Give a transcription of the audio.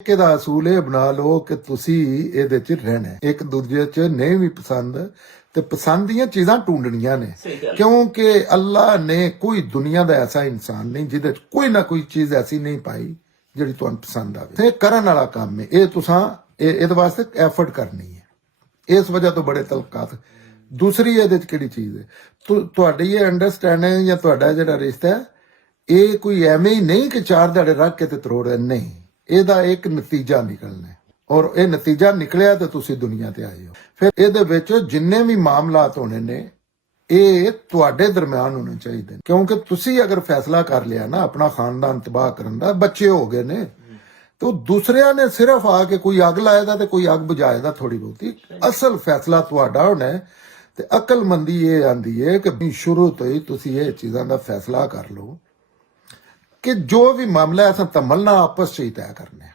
ਕਿ ਦਾ ਅਸੂਲ ਇਹ ਬਣਾ ਲਓ ਕਿ ਤੁਸੀਂ ਇਹਦੇ 'ਚ ਰਹਿਣਾ ਹੈ। ਇੱਕ ਦੂਜੇ 'ਚ ਨਹੀਂ ਵੀ ਪਸੰਦ ਤੇ ਪਸੰਦ ਦੀਆਂ ਚੀਜ਼ਾਂ ਢੂੰਡਣੀਆਂ ਨੇ, ਕਿਉਂਕਿ ਅੱਲਾ ਨੇ ਕੋਈ ਦੁਨੀਆ ਦਾ ਐਸਾ ਇਨਸਾਨ ਨਹੀਂ ਜਿਹਦੇ 'ਚ ਕੋਈ ਨਾ ਕੋਈ ਚੀਜ਼ ਐਸੀ ਨਹੀਂ ਪਾਈ ਜਿਹੜੀ ਤੁਹਾਨੂੰ ਪਸੰਦ ਆਵੇ। ਤੇ ਕਰਨ ਵਾਲਾ ਕੰਮ ਹੈ ਇਹ, ਤੁਸੀਂ ਇਹਦੇ ਵਾਸਤੇ ਐਫਰਟ ਕਰਨੀ ਹੈ। ਇਸ ਵਜ੍ਹਾ ਤੋਂ ਬੜੇ ਤਲਕਾਤ। ਦੂਸਰੀ ਇਹਦੇ 'ਚ ਕਿਹੜੀ ਚੀਜ਼ ਹੈ, ਤੁਹਾਡੀ ਇਹ ਅੰਡਰਸਟੈਂਡਿੰਗ ਜਾਂ ਤੁਹਾਡਾ ਜਿਹੜਾ ਰਿਸ਼ਤਾ ਹੈ ਇਹ ਕੋਈ ਐਵੇਂ ਹੀ ਨਹੀਂ ਕਿ ਚਾਰ ਦਿਹਾੜੇ ਰੱਖ ਕੇ ਤੇ ਤਰੋੜ ਨਹੀਂ, ਇਹਦਾ ਇੱਕ ਨਤੀਜਾ ਨਿਕਲਣਾ ਔਰ ਇਹ ਨਤੀਜਾ ਨਿਕਲਿਆ ਤੇ ਤੁਸੀਂ ਦੁਨੀਆ ਤੇ ਆਏ ਹੋ। ਫਿਰ ਇਹਦੇ ਵਿੱਚ ਜਿੰਨੇ ਵੀ ਮਾਮਲਾਤ ਹੋਣੇ ਨੇ ਇਹ ਤੁਹਾਡੇ ਦਰਮਿਆਨ ਹੋਣੇ ਚਾਹੀਦੇ ਨੇ, ਕਿਉਂਕਿ ਤੁਸੀਂ ਅਗਰ ਫੈਸਲਾ ਕਰ ਲਿਆ ਨਾ ਆਪਣਾ ਖਾਨਦਾਨ ਤਬਾਹ ਕਰਨ ਦਾ, ਬੱਚੇ ਹੋ ਗਏ ਨੇ, तो दूसरिया ने सिर्फ आके कोई अग लाएगा तो कोई अग बुझाएगा थोड़ी बहुती। असल फैसला तुहाडा होना है। ते अकलमंदी ये आंदी है कि शुरू तो ही तुसी ये चीज़ां दा फैसला कर लो कि जो भी मामला है असां तमन्ना आपस च ही तय करने।